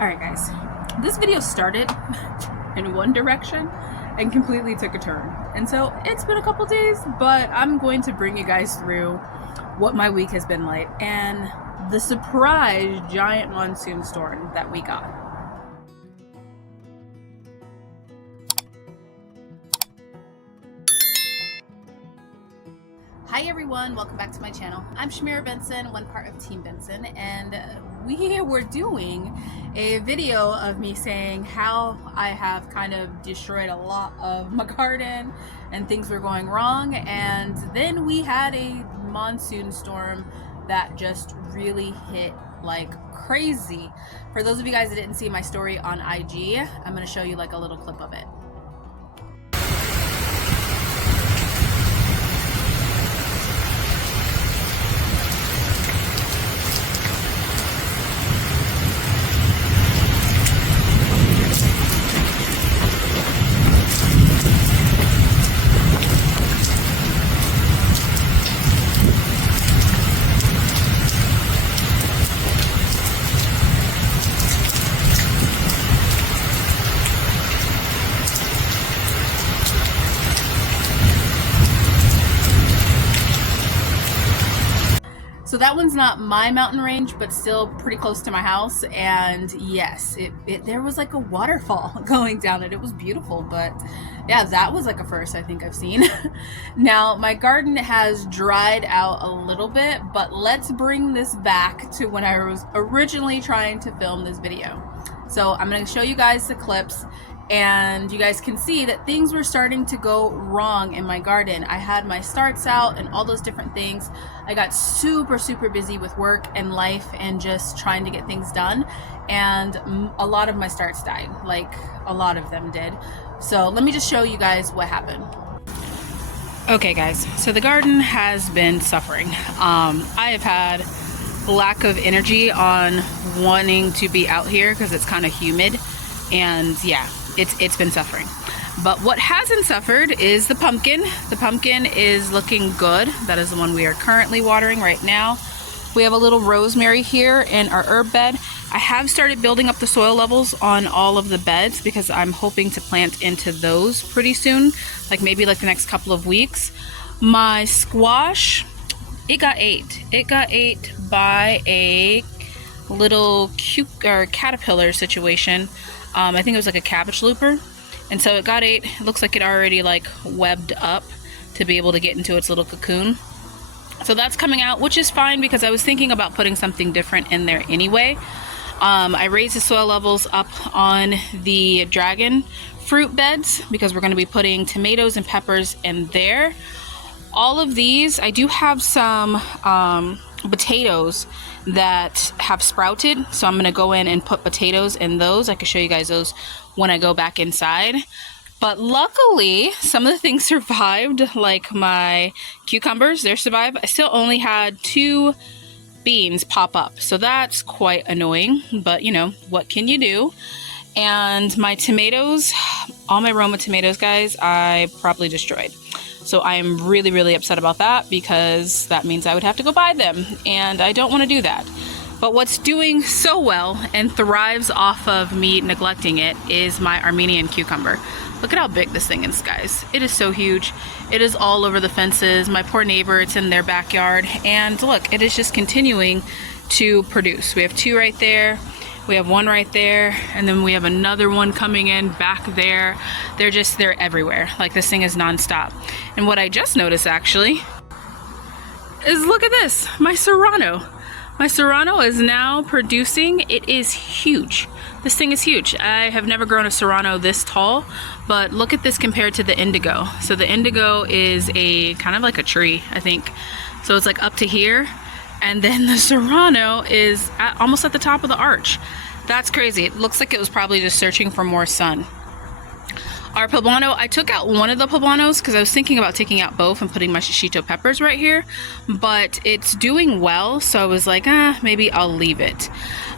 Alright guys, this video started in one direction and completely took a turn. And so it's been a couple days, but I'm going to bring you guys through what my week has been like and the surprise giant monsoon storm that we got. Hi everyone, welcome back to my channel. I'm Shamira Benson, one part of Team Benson, and we were doing a video of me saying how I have kind of destroyed a lot of my garden and things were going wrong, and then we had a monsoon storm that just really hit like crazy. For those of you guys that didn't see my story on IG, I'm going to show you like a little clip of it. So that one's not my mountain range, but still pretty close to my house. And yes, there was like a waterfall going down it. It was beautiful, but yeah, that was like a first I think I've seen. Now, my garden has dried out a little bit, but let's bring this back to when I was originally trying to film this video. So I'm going to show you guys the clips, and you guys can see that things were starting to go wrong in my garden. I had my starts out and all those different things. I got super busy with work and life and just trying to get things done, and a lot of my starts died, like a lot of them did. So let me just show you guys what happened. Okay guys, so the garden has been suffering. I have had lack of energy on wanting to be out here because it's kind of humid, and yeah, it's been suffering. But what hasn't suffered is the pumpkin. The pumpkin is looking good. That is the one we are currently watering right now. We have a little rosemary here in our herb bed. I have started building up the soil levels on all of the beds because I'm hoping to plant into those pretty soon, like maybe like the next couple of weeks. My squash, it got ate. It got ate by a little caterpillar situation. I think it was like a cabbage looper, and so it got ate. It looks like it already like webbed up to be able to get into its little cocoon. So that's coming out, which is fine because I was thinking about putting something different in there anyway. I raised the soil levels up on the dragon fruit beds because we're going to be putting tomatoes and peppers in there. All of these, I do have some potatoes that have sprouted, so I'm going to go in and put potatoes in those. I can show you guys those when I go back inside. But luckily, some of the things survived, like my cucumbers, they survived. I still only had 2 beans pop up, so that's quite annoying, but you know, what can you do? And my tomatoes, all my Roma tomatoes, guys, I probably destroyed. So I'm really upset about that because that means I would have to go buy them, and I don't want to do that. But what's doing so well and thrives off of me neglecting it is my Armenian cucumber. Look at how big this thing is, guys. It is so huge. It is all over the fences. My poor neighbor, it's in their backyard. And look, it is just continuing to produce. We have 2 right there. We have 1 right there, and then we have another one coming in back there. They're everywhere. Like, this thing is nonstop. And what I just noticed actually is, look at this, my serrano. My serrano is now producing. It is huge. This thing is huge. I have never grown a serrano this tall, but look at this compared to the indigo. So the indigo is a kind of like a tree, I think. So it's like up to here. And then the serrano is almost at the top of the arch. That's crazy. It looks like it was probably just searching for more sun. Our poblano, I took out one of the poblanos because I was thinking about taking out both and putting my shishito peppers right here, but it's doing well, so I was like, maybe I'll leave it.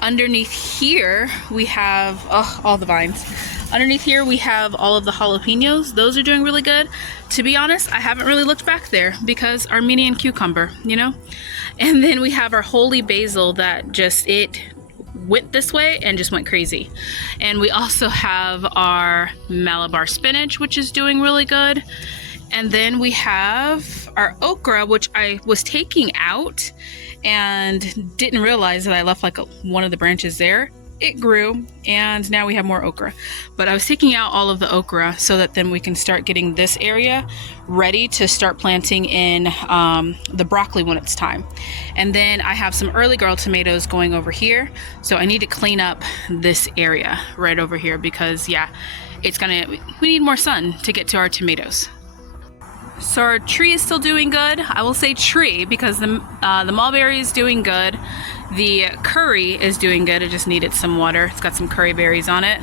Underneath here, we have all the vines. Underneath here, we have all of the jalapenos. Those are doing really good. To be honest, I haven't really looked back there because Armenian cucumber, you know? And then we have our holy basil that just, it went this way and just went crazy. And we also have our Malabar spinach, which is doing really good. And then we have our okra, which I was taking out and didn't realize that I left like one of the branches there. It grew, and now we have more okra. But I was taking out all of the okra so that then we can start getting this area ready to start planting in the broccoli when it's time. And then I have some early girl tomatoes going over here. So I need to clean up this area right over here because yeah, we need more sun to get to our tomatoes. So our tree is still doing good. I will say tree because the mulberry is doing good. The curry is doing good. It just needed some water. It's got some curry berries on it.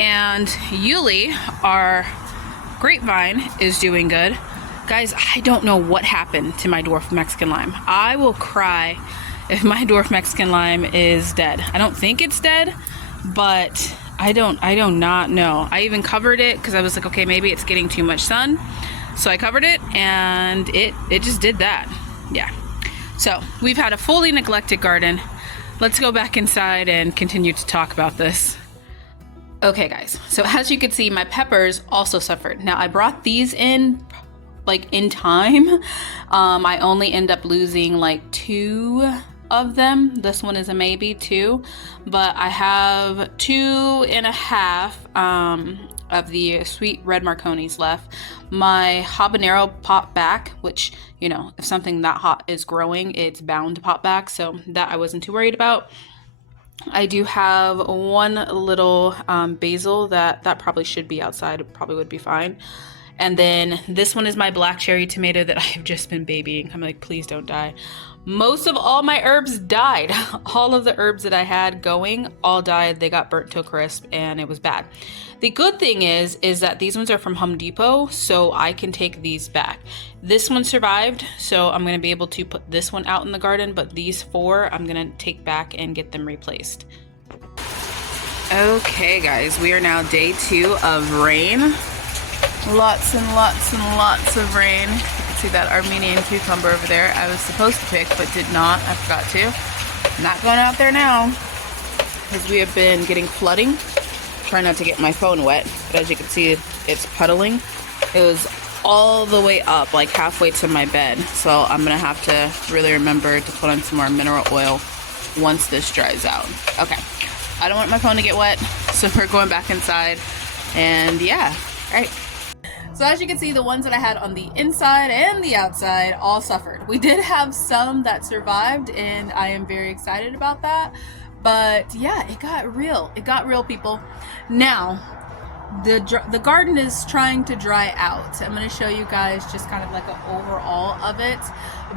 And Yuli, our grapevine, is doing good. Guys, I don't know what happened to my dwarf Mexican lime. I will cry if my dwarf Mexican lime is dead. I don't think it's dead, but I do not know. I even covered it because I was like, okay, maybe it's getting too much sun. So I covered it and it just did that. Yeah. So we've had a fully neglected garden. Let's go back inside and continue to talk about this. Okay guys, so as you can see, my peppers also suffered. Now I brought these in like in time. I only end up losing like 2 of them. This one is a maybe 2, but I have 2.5 of the sweet red Marconis left. My habanero popped back, which, you know, if something that hot is growing, it's bound to pop back, so that I wasn't too worried about. I do have one little basil that probably should be outside. It probably would be fine. And then this one is my black cherry tomato that I've just been babying. I'm like, please don't die. Most of all my herbs died. All of the herbs that I had going all died. They got burnt to a crisp and it was bad. The good thing is that these ones are from Home Depot, so I can take these back. This one survived, so I'm gonna be able to put this one out in the garden, but these 4 I'm gonna take back and get them replaced. Okay guys, we are now day 2 of rain. Lots and lots and lots of rain. You can see that Armenian cucumber over there I was supposed to pick but did not. I forgot to. Not going out there now because we have been getting flooding. Try not to get my phone wet, but as you can see, it's puddling. It was all the way up, like halfway to my bed. So I'm gonna have to really remember to put on some more mineral oil once this dries out. Okay, I don't want my phone to get wet, so we're going back inside. And yeah, all right. So as you can see, the ones that I had on the inside and the outside all suffered. We did have some that survived, and I am very excited about that. But yeah, it got real. It got real, people. Now, the garden is trying to dry out. I'm going to show you guys just kind of like an overall of it.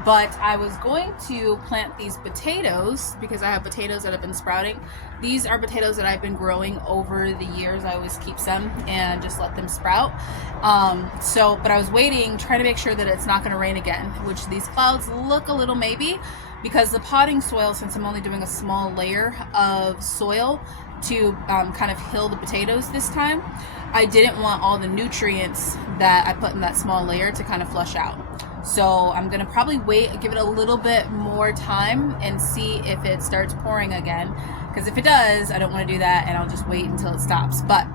But I was going to plant these potatoes because I have potatoes that have been sprouting. These are potatoes that I've been growing over the years. I always keep some and just let them sprout. But I was waiting, trying to make sure that it's not going to rain again, which these clouds look a little maybe, because the potting soil, since I'm only doing a small layer of soil to kind of hill the potatoes this time, I didn't want all the nutrients that I put in that small layer to kind of flush out. So I'm gonna probably wait, give it a little bit more time and see if it starts pouring again. Because if it does, I don't want to do that, and I'll just wait until it stops. But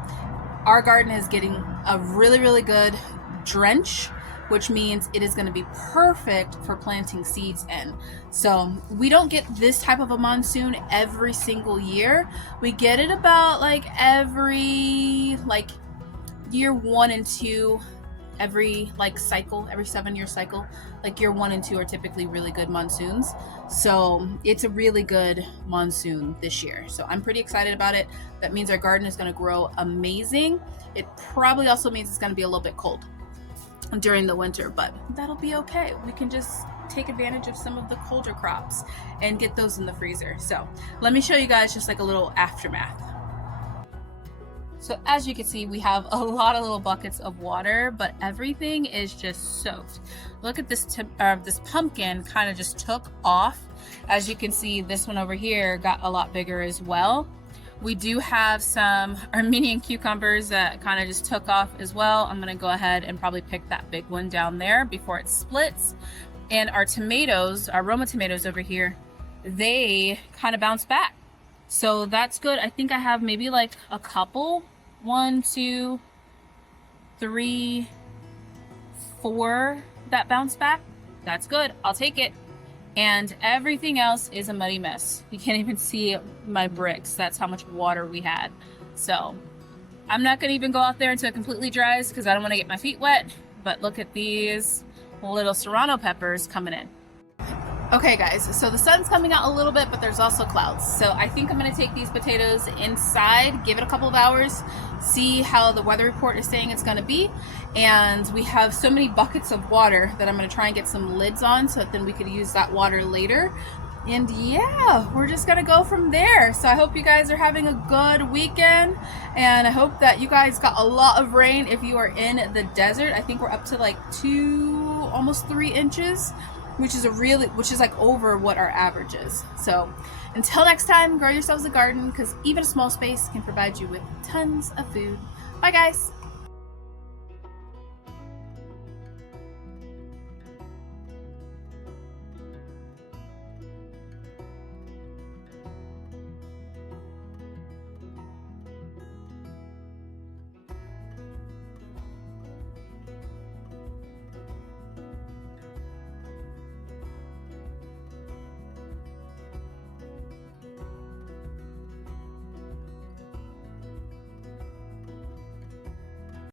our garden is getting a really, really good drench, which means it is going to be perfect for planting seeds in. So we don't get this type of a monsoon every single year. We get it about like every year 1 and 2, every cycle, every 7-year cycle. Like year 1 and 2 are typically really good monsoons. So it's a really good monsoon this year. So I'm pretty excited about it. That means our garden is going to grow amazing. It probably also means it's going to be a little bit cold during the winter, but that'll be okay. We can just take advantage of some of the colder crops and get those in the freezer. So let me show you guys just like a little aftermath. So as you can see, we have a lot of little buckets of water, but everything is just soaked. Look at this this pumpkin kind of just took off. As you can see, this one over here got a lot bigger as well. We do have some Armenian cucumbers that kind of just took off as well. I'm gonna go ahead and probably pick that big one down there before it splits. And our tomatoes, our Roma tomatoes over here, they kind of bounced back. So that's good. I think I have maybe like a couple. 1, 2, 3, 4 that bounce back. That's good. I'll take it. And everything else is a muddy mess. You can't even see my bricks. That's how much water we had. So I'm not gonna even go out there until it completely dries because I don't want to get my feet wet. But look at these little serrano peppers coming in. Okay guys, so the sun's coming out a little bit, but there's also clouds. So I think I'm gonna take these potatoes inside, give it a couple of hours, see how the weather report is saying it's gonna be. And we have so many buckets of water that I'm gonna try and get some lids on so that then we could use that water later. And yeah, we're just gonna go from there. So I hope you guys are having a good weekend, and I hope that you guys got a lot of rain if you are in the desert. I think we're up to like 2, almost 3 inches. Which is like over what our average is. So until next time, grow yourselves a garden, because even a small space can provide you with tons of food. Bye guys.